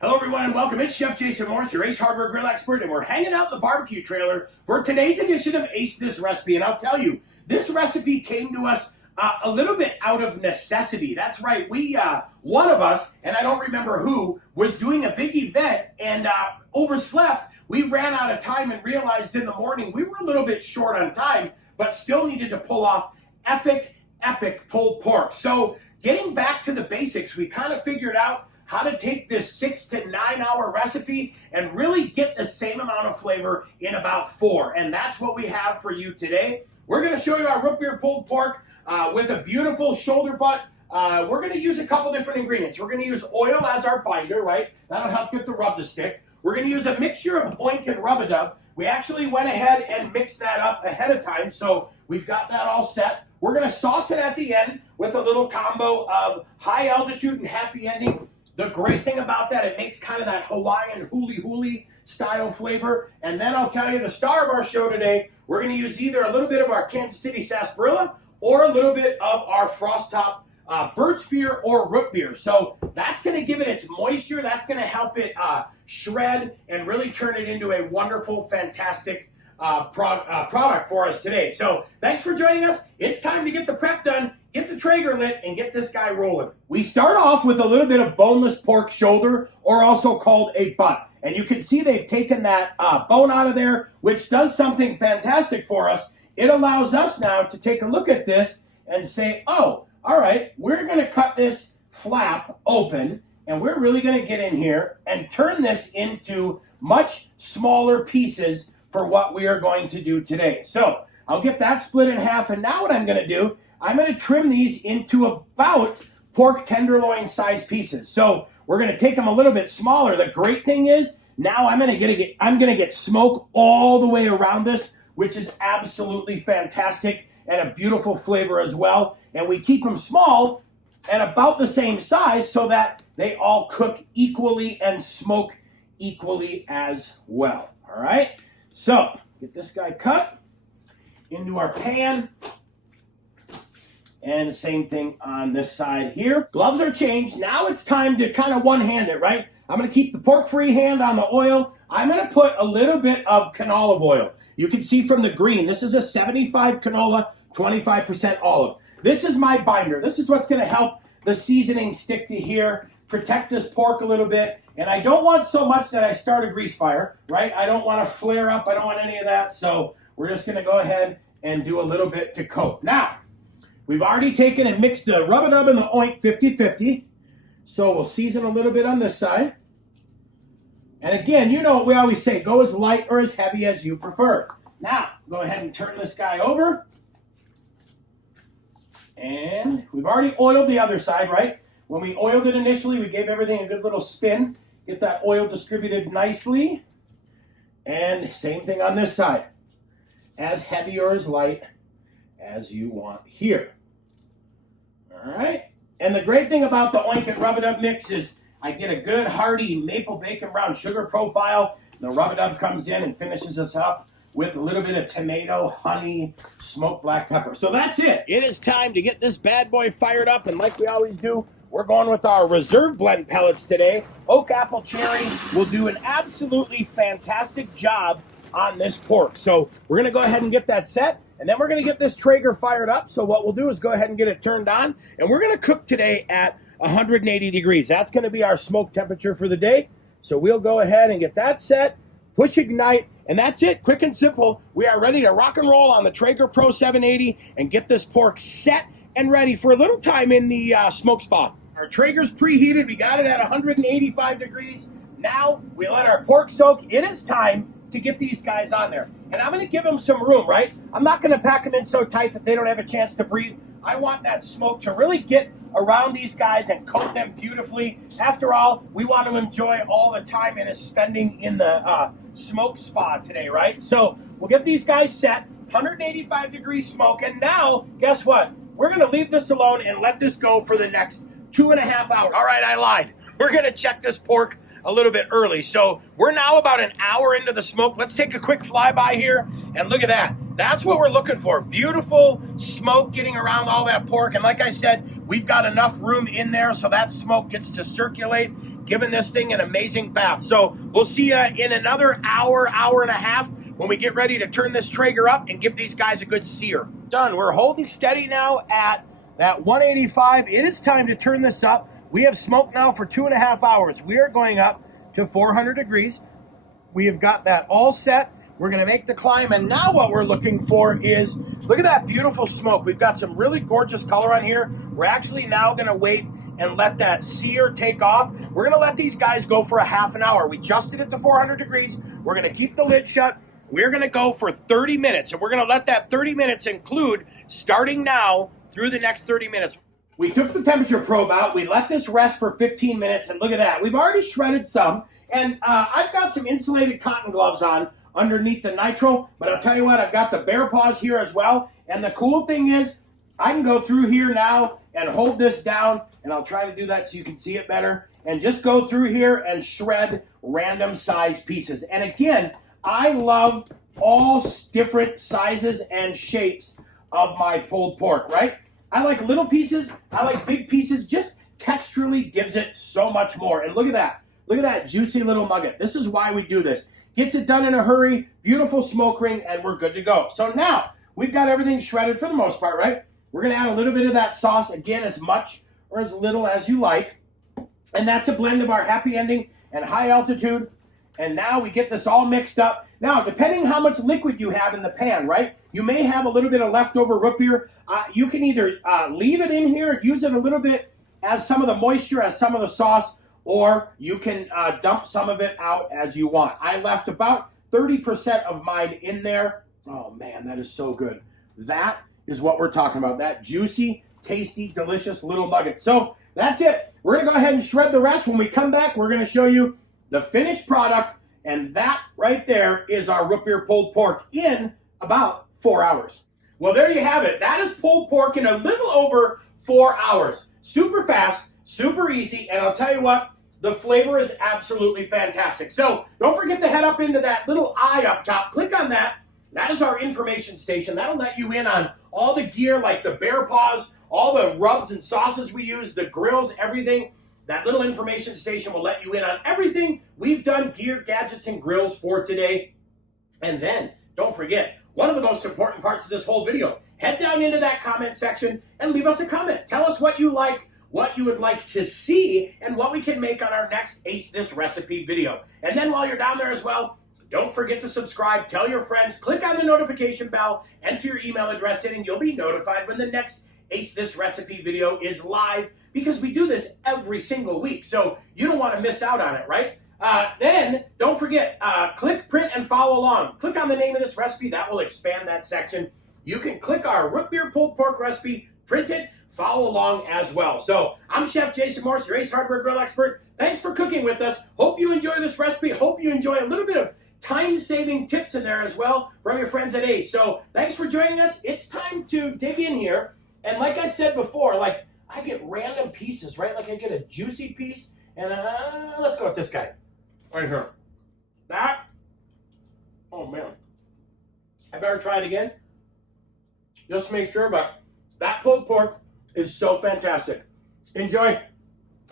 Hello everyone and welcome. It's Chef Jason Morris, your Ace Hardware Grill expert, and we're hanging out in the barbecue trailer for today's edition of Ace This Recipe. And I'll tell you, this recipe came to us a little bit out of necessity. That's right, one of us, and I don't remember who, was doing a big event and overslept. We ran out of time and realized in the morning we were a little bit short on time, but still needed to pull off epic pulled pork. So getting back to the basics, we kind of figured out how to take this 6 to 9 hour recipe and really get the same amount of flavor in about 4. And that's what we have for you today. We're going to show you our root beer pulled pork with a beautiful shoulder butt. We're going to use a couple different ingredients. We're going to use oil as our binder, right? That'll help get the rub to stick. We're going to use a mixture of oink and rub-a-dub. We actually went ahead and mixed that up ahead of time, so we've got that all set. We're going to sauce it at the end with a little combo of high altitude and happy ending. The great thing about that, it makes kind of that Hawaiian huli style flavor. And then I'll tell you the star of our show today, we're going to use either a little bit of our Kansas City sarsaparilla or a little bit of our frost top birch beer or root beer. So that's going to give it its moisture. That's going to help it shred and really turn it into a wonderful, fantastic product for us today. So thanks for joining us. It's time to get the prep done, get the Traeger lit, and get this guy rolling. We start off with a little bit of boneless pork shoulder, or also called a butt. And you can see they've taken that bone out of there, which does something fantastic for us. It allows us now to take a look at this and say, oh, all right, we're going to cut this flap open, and we're really going to get in here and turn this into much smaller pieces for what we are going to do today. So I'll get that split in half, and now what I'm going to do, I'm going to trim these into about pork tenderloin size pieces. So we're going to take them a little bit smaller. The great thing is now I'm going to get smoke all the way around this, which is absolutely fantastic and a beautiful flavor as well. And we keep them small and about the same size so that they all cook equally and smoke equally as well. All right. So get this guy cut into our pan. And the same thing on this side here. Gloves are changed. Now it's time to kind of one-hand it, right? I'm going to keep the pork-free hand on the oil. I'm going to put a little bit of canola oil. You can see from the green, this is a 75 canola, 25% olive. This is my binder. This is what's going to help the seasoning stick to here, protect this pork a little bit. And I don't want so much that I start a grease fire, right? I don't want to flare up. I don't want any of that. So we're just going to go ahead and do a little bit to coat. Now, we've already taken and mixed the rub-a-dub and the oink 50-50. So we'll season a little bit on this side. And again, you know what we always say, go as light or as heavy as you prefer. Now, go ahead and turn this guy over. And we've already oiled the other side, right? When we oiled it initially, we gave everything a good little spin. Get that oil distributed nicely. And same thing on this side. As heavy or as light as you want here. All right. And the great thing about the oink and rub-a-dub mix is I get a good hearty maple bacon brown sugar profile. The rub-a-dub comes in and finishes us up with a little bit of tomato, honey, smoked black pepper. So that's it. It is time to get this bad boy fired up. And like we always do, we're going with our reserve blend pellets today. Oak apple cherry will do an absolutely fantastic job on this pork. So we're going to go ahead and get that set. And then we're going to get this Traeger fired up. So what we'll do is go ahead and get it turned on. And we're going to cook today at 180 degrees. That's going to be our smoke temperature for the day. So we'll go ahead and get that set, push ignite, and that's it. Quick and simple. We are ready to rock and roll on the Traeger Pro 780 and get this pork set and ready for a little time in the smoke spot. Our Traeger's preheated. We got it at 185 degrees. Now we let our pork soak. It is time to get these guys on there. And I'm going to give them some room, right? I'm not going to pack them in so tight that they don't have a chance to breathe. I want that smoke to really get around these guys and coat them beautifully. After all, we want to enjoy all the time it is spending in the smoke spa today, right? So we'll get these guys set, 185 degree smoke, and now, guess what? We're going to leave this alone and let this go for the next 2.5 hours. All right, I lied. We're going to check this pork a little bit early. So we're now about an hour into the smoke. Let's take a quick flyby here and look at that. That's what we're looking for. Beautiful smoke getting around all that pork. And like I said, we've got enough room in there so that smoke gets to circulate. giving this thing an amazing bath. So we'll see you in another hour, hour and a half when we get ready to turn this Traeger up and give these guys a good sear. Done. We're holding steady now at that 185. It is time to turn this up. We have smoked now for 2.5 hours. We are going up to 400 degrees. We have got that all set. We're going to make the climb, and now what we're looking for is, look at that beautiful smoke. We've got some really gorgeous color on here. We're actually now going to wait and let that sear take off. We're going to let these guys go for a half an hour. We adjusted it to 400 degrees. We're going to keep the lid shut. We're going to go for 30 minutes, and we're going to let that 30 minutes include starting now through the next 30 minutes. We took the temperature probe out. We let this rest for 15 minutes, and look at that. We've already shredded some, and I've got some insulated cotton gloves on underneath the nitro, but I'll tell you what, I've got the bear paws here as well. And the cool thing is, I can go through here now and hold this down, and I'll try to do that so you can see it better, and just go through here and shred random size pieces. And again, I love all different sizes and shapes of my pulled pork, right? I like little pieces, I like big pieces, just texturally gives it so much more. And look at that. Look at that juicy little nugget. This is why we do this. Gets it done in a hurry, beautiful smoke ring, and we're good to go. So now, we've got everything shredded for the most part, right? We're going to add a little bit of that sauce, again, as much or as little as you like. And that's a blend of our happy ending and high altitude. And now we get this all mixed up. Now, depending how much liquid you have in the pan, right? You may have a little bit of leftover root beer. You can either leave it in here, use it a little bit as some of the moisture, as some of the sauce, or you can dump some of it out as you want. I left about 30% of mine in there. Oh man, that is so good. That is what we're talking about. That juicy, tasty, delicious little nugget. So that's it. We're going to go ahead and shred the rest. When we come back, we're going to show you the finished product. And that right there is our root beer pulled pork in about 4 hours. Well, there you have it. That is pulled pork in a little over 4 hours. Super fast, super easy. And I'll tell you what, the flavor is absolutely fantastic. So don't forget to head up into that little eye up top. Click on that. That is our information station. That'll let you in on all the gear like the bear paws, all the rubs and sauces we use, the grills, everything. That little information station will let you in on everything we've done, gear, gadgets, and grills for today. And then, don't forget, one of the most important parts of this whole video, head down into that comment section and leave us a comment. Tell us what you like, what you would like to see, and what we can make on our next Ace This Recipe video. And then while you're down there as well, don't forget to subscribe, tell your friends, click on the notification bell, enter your email address in, and you'll be notified when the next Ace This Recipe video is live, because we do this every single week, so you don't want to miss out on it, right? Then, don't forget, click, print, and follow along. Click on the name of this recipe. That will expand that section. You can click our root beer pulled pork recipe, print it, follow along as well. So, I'm Chef Jason Morse, your Ace Hardware Grill expert. Thanks for cooking with us. Hope you enjoy this recipe. Hope you enjoy a little bit of time-saving tips in there as well from your friends at Ace. So, thanks for joining us. It's time to dig in here. And like I said before, like, I get random pieces, right? Like I get a juicy piece, and let's go with this guy. Right here. That, oh man. I better try it again. Just to make sure, but that pulled pork is so fantastic. Enjoy.